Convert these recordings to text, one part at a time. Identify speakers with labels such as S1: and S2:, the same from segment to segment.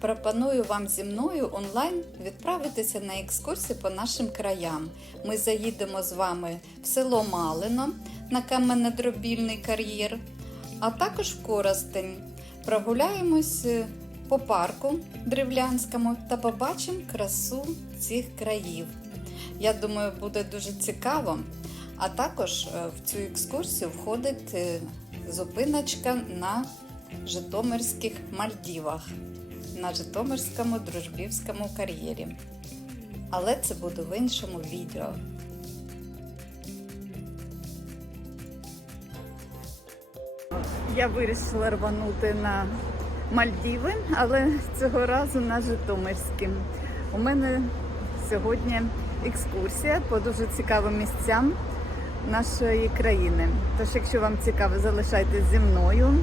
S1: Пропоную вам зі мною онлайн відправитися на екскурсію по нашим краям. Ми заїдемо з вами в село Малино на каменодробільний кар'єр, а також в Коростень. Прогуляємось е, по парку древлянському та побачимо красу цих країв. Я думаю, буде дуже цікаво. А також е, в цю екскурсію входить е, зупиночка на Житомирських Мальдівах, на Житомирському дружбівському кар'єрі. Але це буде в іншому відео. Я вирішила рванути на Мальдіви, але цього разу на Житомирські. У мене сьогодні екскурсія по дуже цікавим місцям нашої країни. Тож, якщо вам цікаво, залишайтесь зі мною,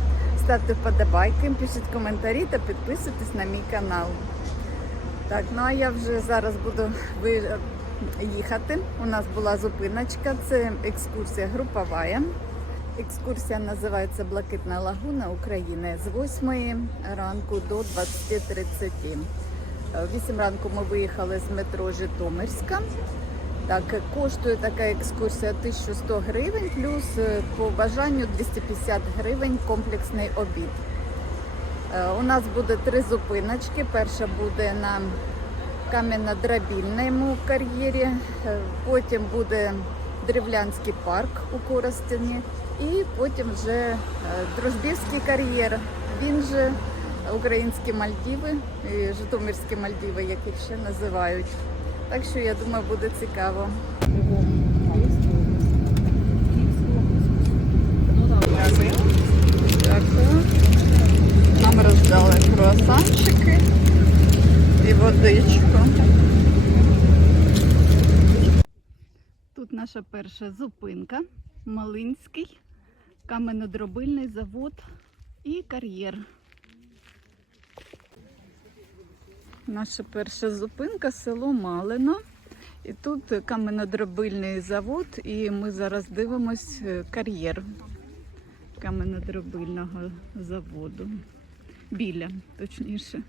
S1: ставте вподобайки, пишіть коментарі та підписуйтесь на мій канал. Так, ну а я вже зараз буду їхати. У нас була зупиночка, це екскурсія групова. Екскурсія називається Блакитна лагуна України з 8 ранку до 20.30. Е, В 8 ранку ми виїхали з метро Житомирська. Так, коштує така екскурсія 1100 гривень, плюс е, по бажанню 250 гривень комплексний обід. Е, У нас буде три зупиночки. Перша буде на кам'яно-драбільному кар'єрі, е, потім буде Древлянський парк у Коростені, і потім вже Дружбівський кар'єр. Він же українські Мальдіви, Житомирські Мальдіви, як їх ще називають. Так що я думаю, буде цікаво. Дякую. Нам роздали круасанчики і водичку. Тут наша перша зупинка. Малинський, каменодробильний завод і кар'єр. Наша перша зупинка село Малино. І тут каменодробильний завод, і ми зараз дивимось е, кар'єр каменодробильного заводу. Біля, точніше.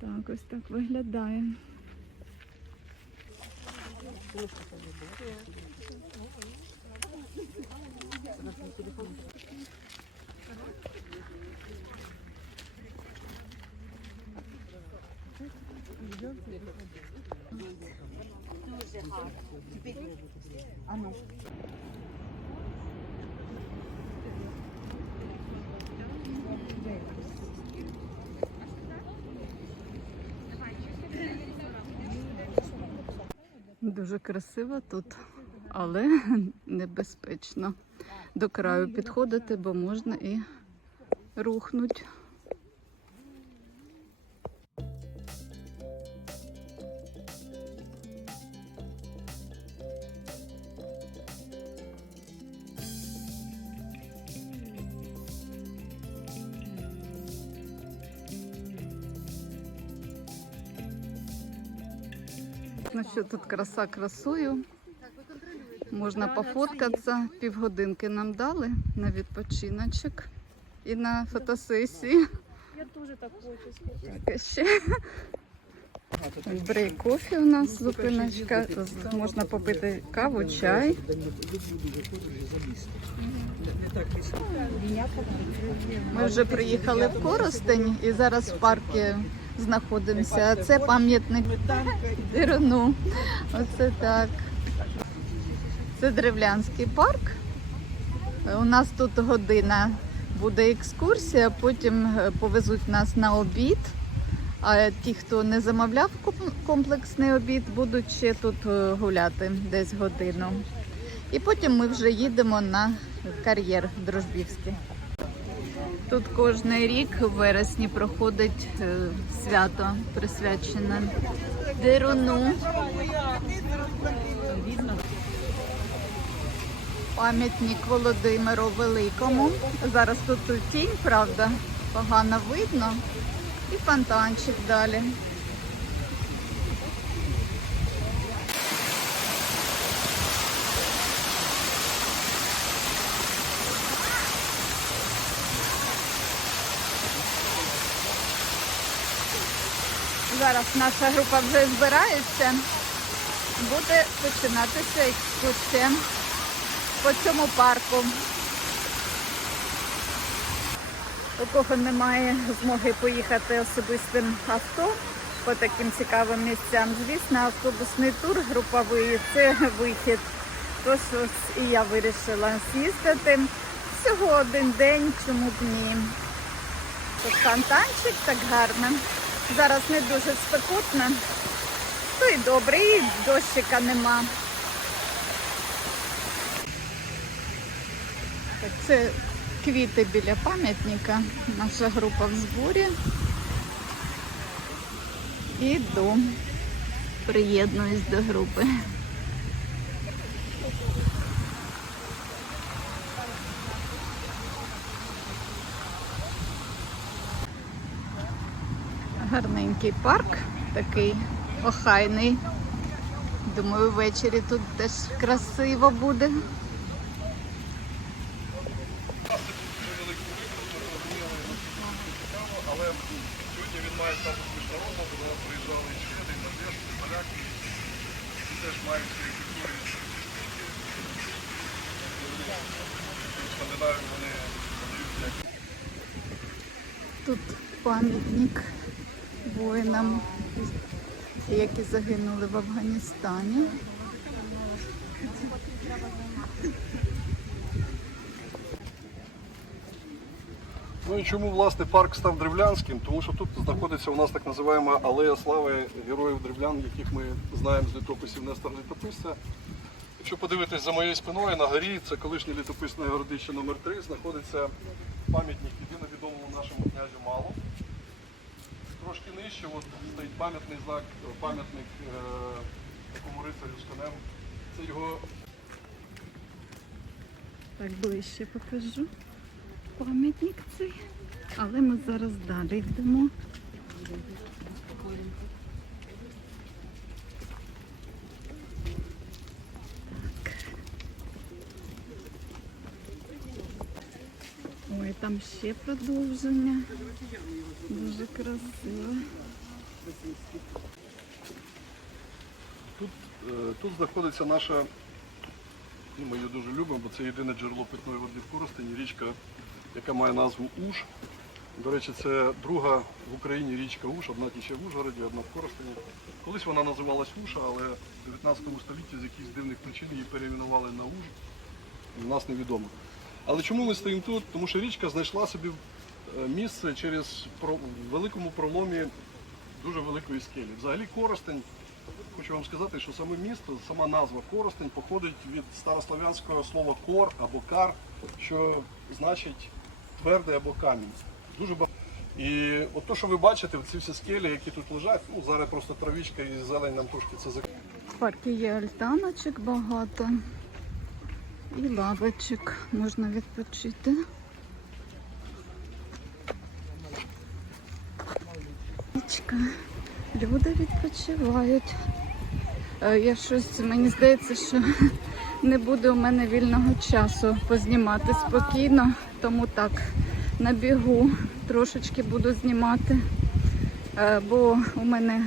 S1: Так, ось так виглядає. Дуже красиво тут, але небезпечно до краю підходити, бо можна і рухнуть. Ну що тут краса красою. Можна пофоткатися. Півгодинки нам дали на відпочиночок і на фотосесії.
S2: Я тоже так хочу.
S1: Брейк кофі у нас зупиночка. Можна попити каву, чай. Ми вже приїхали в Коростень і зараз в парку знаходимося. Це пам'ятник Дирону. Оце так. Це Древлянський парк. У нас тут година буде екскурсія, потім е, повезуть нас на обід. А ті, хто не замовляв комплексний обід, будуть ще тут е, гуляти десь годину. І потім ми вже їдемо на кар'єр Дружбівський. Тут кожен рік в вересні проходить е, свято присвячене Деруну. Пам'ятник Володимиру Великому. Зараз тут тінь, правда, погано видно. І фонтанчик далі. Зараз наша група вже збирається. Буде починатися екскурсія по цьому парку. У кого немає змоги поїхати особистим авто по таким цікавим місцям, звісно, автобусний тур груповий це вихід. Тож ось і я вирішила з'їздити всього один день, чому б ні. Тут фонтанчик так гарно. Зараз не дуже спекотно, то й добре, і дощика нема. Це квіти біля пам'ятника. Наша група в зборі. Іду. Приєднуюсь до групи. Гарненький парк, такий охайний. Думаю, ввечері тут теж красиво буде.
S3: але сьогодні він має статус бо приїжджали і шведи, і норвежці, поляки, теж мають свої культури. В вони дають як
S1: Тут пам'ятник воїнам, які загинули в Афганістані.
S3: Ну і чому власне парк став древлянським? Тому що тут знаходиться у нас так називаємо алея слави героїв древлян, яких ми знаємо з літописів Нестора Літописця. Якщо подивитись за моєю спиною на горі, це колишнє літописне городище номер 3 знаходиться пам'ятник єдино відомому нашому князю Малу. Трошки нижче от, стоїть пам'ятний знак, пам'ятник е, такому рицарю з конем. Це його
S1: Так ближче покажу. Пам'ятник цей. Але ми зараз далі йдемо. Ой, там ще продовження. Дуже красиво.
S3: Тут, е, тут знаходиться наша, ну, ми її дуже любимо, бо це єдине джерело питної води в Коростені, річка, яка має назву Уж. До речі, це друга в Україні річка Уж, одна тіче в Ужгороді, одна в Коростені. Колись вона називалась Уша, але в 19 столітті з якихось дивних причин її перейменували на Уж. У нас невідомо. Але чому ми стоїмо тут? Тому що річка знайшла собі е, місце через великому проломі дуже великої скелі. Взагалі Коростень Хочу вам сказати, що саме місто, сама назва Коростень походить від старослов'янського слова кор або кар, що значить твердий або камінь. Дуже багато. І от то, що ви бачите, ці всі скелі, які тут лежать, ну зараз просто травічка і зелень нам трошки це зак...
S1: В парку є альтаночок багато. І лавочок можна відпочити. Люди відпочивають. Е, Я щось, мені здається, що не буде у мене вільного часу познімати спокійно, тому так на бігу трошечки буду знімати, Е, бо у мене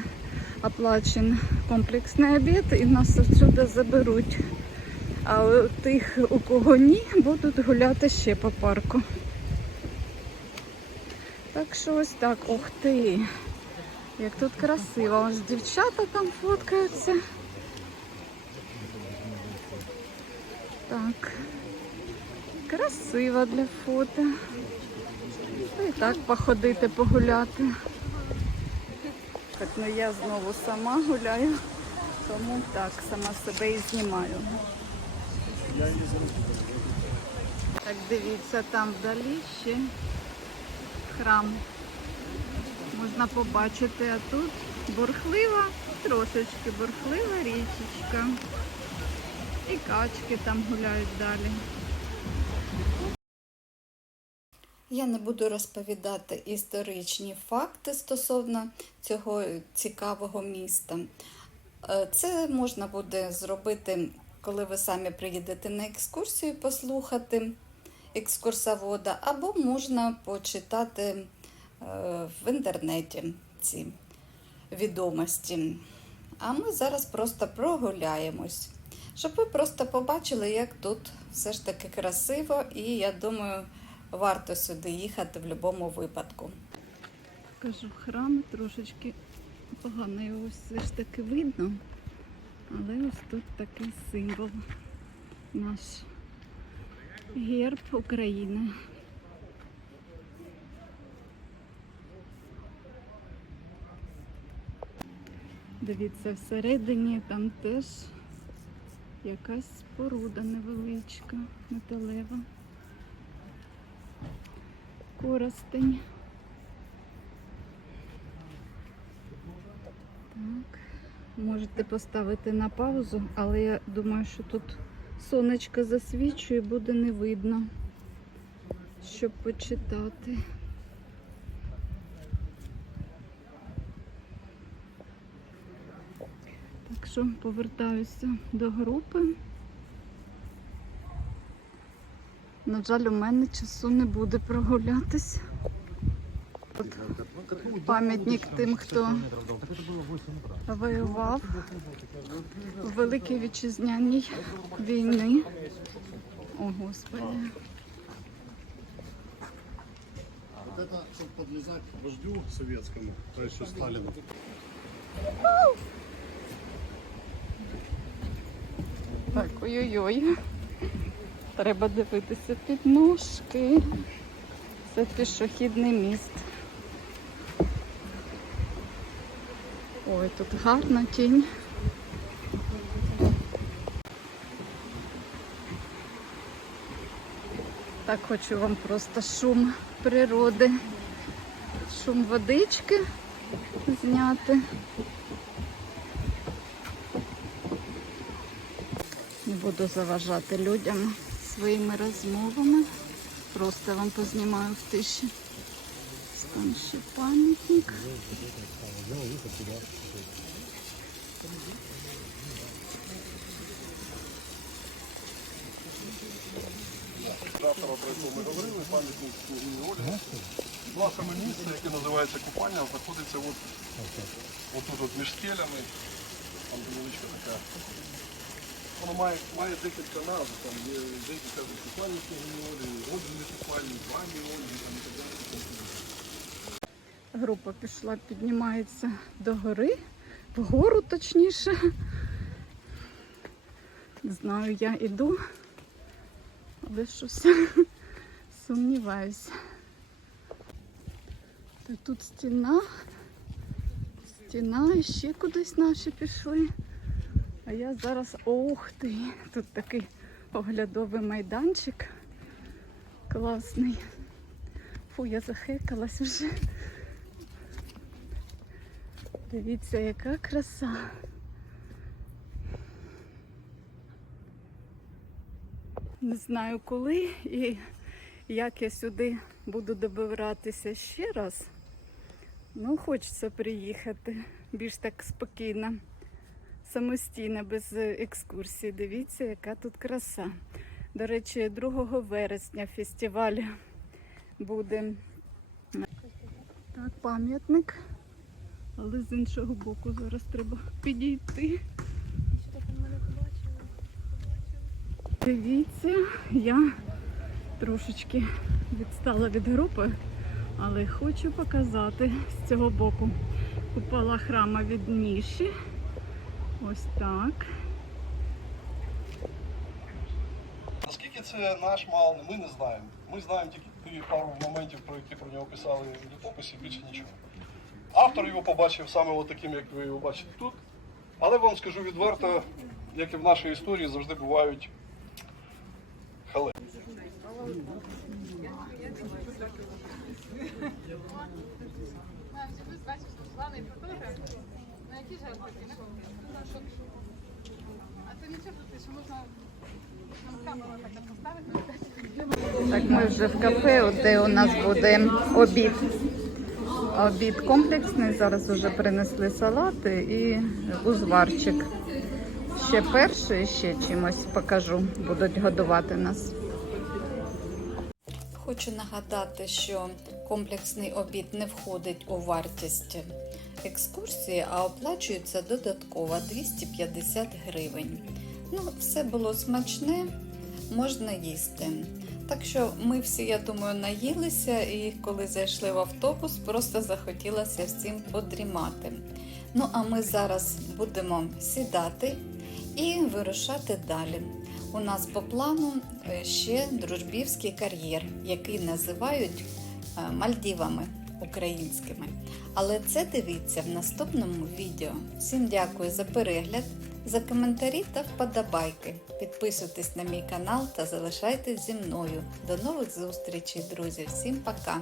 S1: оплачен комплексний обід і нас отсюди заберуть. А тих, у кого ні, будуть гуляти ще по парку. Так що ось так, ух ти, як тут красиво. Ось дівчата там фоткаються. Так. Красиво для фото. І так походити, погуляти. Так, ну я знову сама гуляю, тому так, сама себе і знімаю. Так, дивіться, там вдалі ще храм. Можна побачити, а тут бурхлива, трошечки бурхлива річечка. І качки там гуляють далі.
S4: Я не буду розповідати історичні факти стосовно цього цікавого міста. Е, Це можна буде зробити, коли ви самі приїдете на екскурсію, послухати екскурсовода, або можна почитати е, в інтернеті ці відомості. А ми зараз просто прогуляємось, щоб ви просто побачили, як тут все ж таки красиво, і я думаю, варто сюди їхати в будь-якому випадку.
S1: Кажу, храм трошечки погано його все ж таки видно. Але ось тут такий символ. Наш герб України. Дивіться, всередині там теж якась споруда невеличка, металева. Коростень. Можете поставити на паузу, але я думаю, що тут сонечко засвічує, буде не видно, щоб почитати. Так що повертаюся до групи. На жаль, у мене часу не буде прогулятися. Пам'ятник тим, хто воював у Великій Вітчизняній війни. О, Господи.
S5: Вот это, чтобы подлезать к вождю советскому, то еще Сталину.
S1: Так, ой-ой-ой. Треба дивитися під ножки. Це пішохідний міст. Ой, тут гарна тінь. Так хочу вам просто шум природи, шум водички зняти. Не буду заважати людям своїми розмовами. Просто вам познімаю в тиші. Там ще пам'ятник.
S3: Завтра, про яку ми говорили, пам'ятник Ольги. Два саме місце, яке називається купання, знаходиться от, тут от між скелями. Там невеличка така. Воно має, має декілька назв, там є купальні княгині Ольги, Ольги купальні, Ольги там, і так далі.
S1: Група пішла, піднімається до гори, вгору точніше. Не знаю, я іду, але щось сумніваюся. Та тут стіна, стіна і ще кудись наші пішли. А я зараз, ох ти, тут такий оглядовий майданчик класний. Фу, я захекалась вже. Дивіться, яка краса. Не знаю коли і як я сюди буду добиратися ще раз. Ну, хочеться приїхати більш так спокійно, самостійно, без екскурсії. Дивіться, яка тут краса. До речі, 2 вересня фестиваль буде. Так, пам'ятник. Але з іншого боку зараз треба підійти. Дивіться, я трошечки відстала від групи, але хочу показати з цього боку. Купала храма від ніші. Ось так.
S3: Наскільки це наш мал, ми не знаємо. Ми знаємо тільки пару моментів, про які про нього писали в літописі, більше нічого. Автор його побачив саме таким, як ви його бачите тут. Але вам скажу відверто, як і в нашій історії, завжди бувають
S6: камеру так
S1: ми вже в кафе, де у нас буде обід. Обід комплексний. Зараз вже принесли салати і узварчик. Ще перший, ще чимось покажу. Будуть годувати нас.
S4: Хочу нагадати, що комплексний обід не входить у вартість
S1: екскурсії, а оплачується додатково 250 гривень. Ну, все було смачне, можна їсти. Так що ми всі, я думаю, наїлися, і коли зайшли в автобус, просто захотілося всім подрімати. Ну, а ми зараз будемо сідати і вирушати далі. У нас по плану е, ще дружбівський кар'єр, який називають е, Мальдівами українськими. Але це дивіться в наступному відео. Всім дякую за перегляд, за коментарі та вподобайки. Підписуйтесь на мій канал та залишайтесь зі мною. До нових зустрічей, друзі! Всім пока!